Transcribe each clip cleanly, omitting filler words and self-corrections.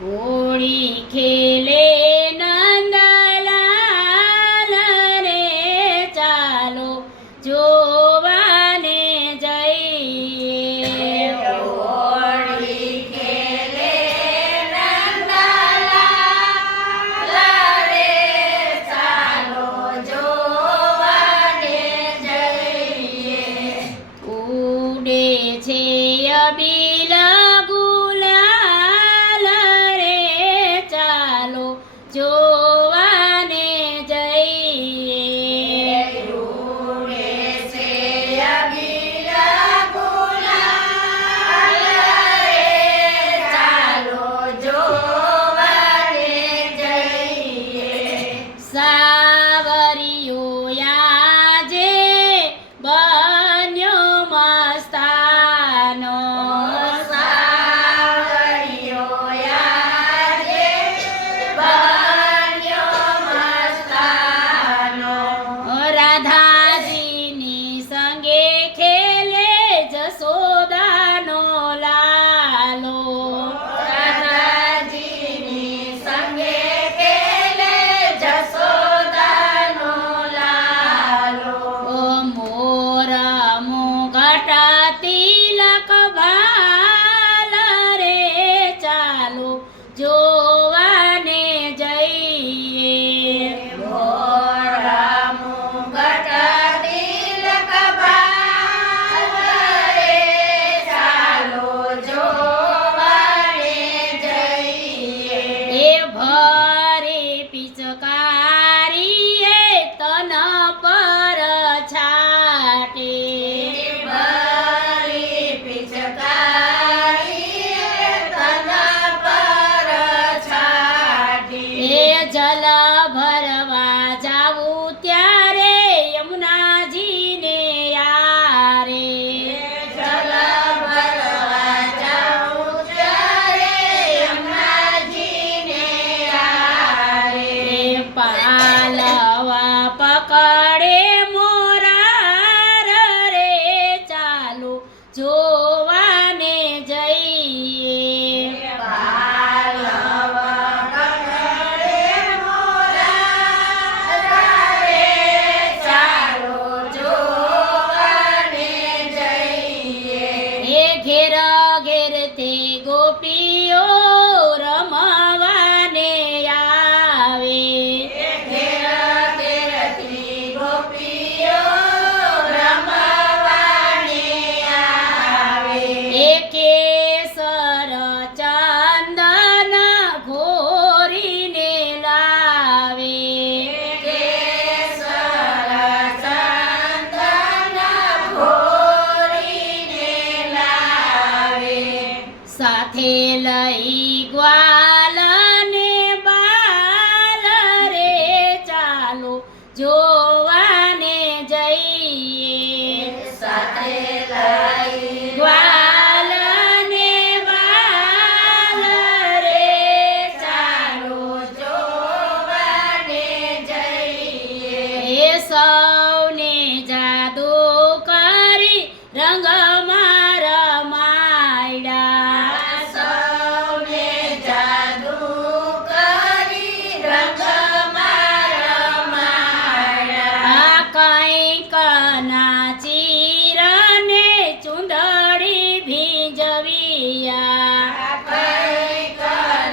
હોળી ખેલે નંદલાલ રે ચાલો જોવાને જઈએ હોળી ખેલે નંદલાલ રે ચાલો જોવાને જઈએ ઉડે છે અબીલ ગુલાલ રે ચાલો જોવાને જઈએ ઉડે છે અબીલ ગુલાલ રે ચાલો જોવાને જઈએ સાવરિયો આજે બન્યો મસ્તાનો સાવરિયો આજે બન્યો મસ્તાનો રાધાજીની સંગે ખેલે જશોદાનો લાલો રાધાજીની સંગે ખેલે જશોદાનો લાલો મોર મુગટ તિલક ભાલ રે ચાલો જોવાને જઈએ મોરા મુગટ તિલક ભાલ રે ચાલો જોવાને જઈએ એ ભરે પિચકારી એ તન પર છાટે ભરી પિચકારી તન પર છાટી એ જલ ભરવા જાવું ત્યારે યમુનાજીને યારે જલ ભરવા જાઉં ત્યારે યમુનાજીને આરે એ પાલવા પકડે મોરાર રે ચાલો જોવાને જઈએ પાલવા પકડે મોરા રે ચાલો જોવાને જઈએ એ ઘેર ઘેર તે ગોપીઓ રમવાને આવે ઘેર ઘેરથી ગોપીઓ રમવાને આવે એ કેસર ચંદન ઘોરીને લાવે કેસર ચંદન ઘોરીને લાવે સાથે લઈ ગ્વાલ ને બાલ રે ચાલો જોવાને જઈએ સાથે લઈ ગ્વાલ ને બાલ રે ચાલો જોવાને જઈએ એ સૌને જાદુ કરી રંગમાં રમાયડા સૌને જાદુ કરી રંગમાં રમાડ્યા આ કંઈક નાચી રને ચુંદડી ભીંજવિયા કંઈક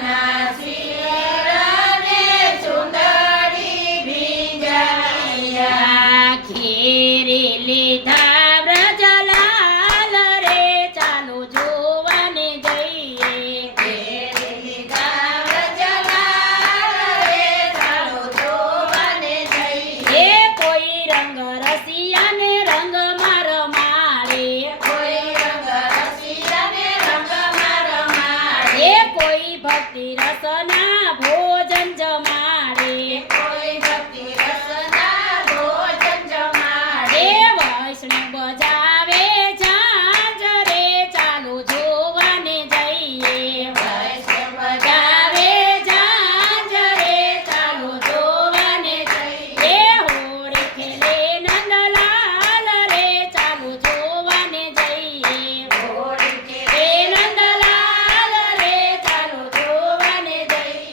નાચીરને ચુંદડી ભીંજવિયા ઘેરે લીધા વ્રજલાલ રે ચાલો જોવાને જઈએ એ કોઈ રંગ રસિયાને રંગમાં રમાડે એ કોઈ ભક્તિ રસના ભોજન જમાડે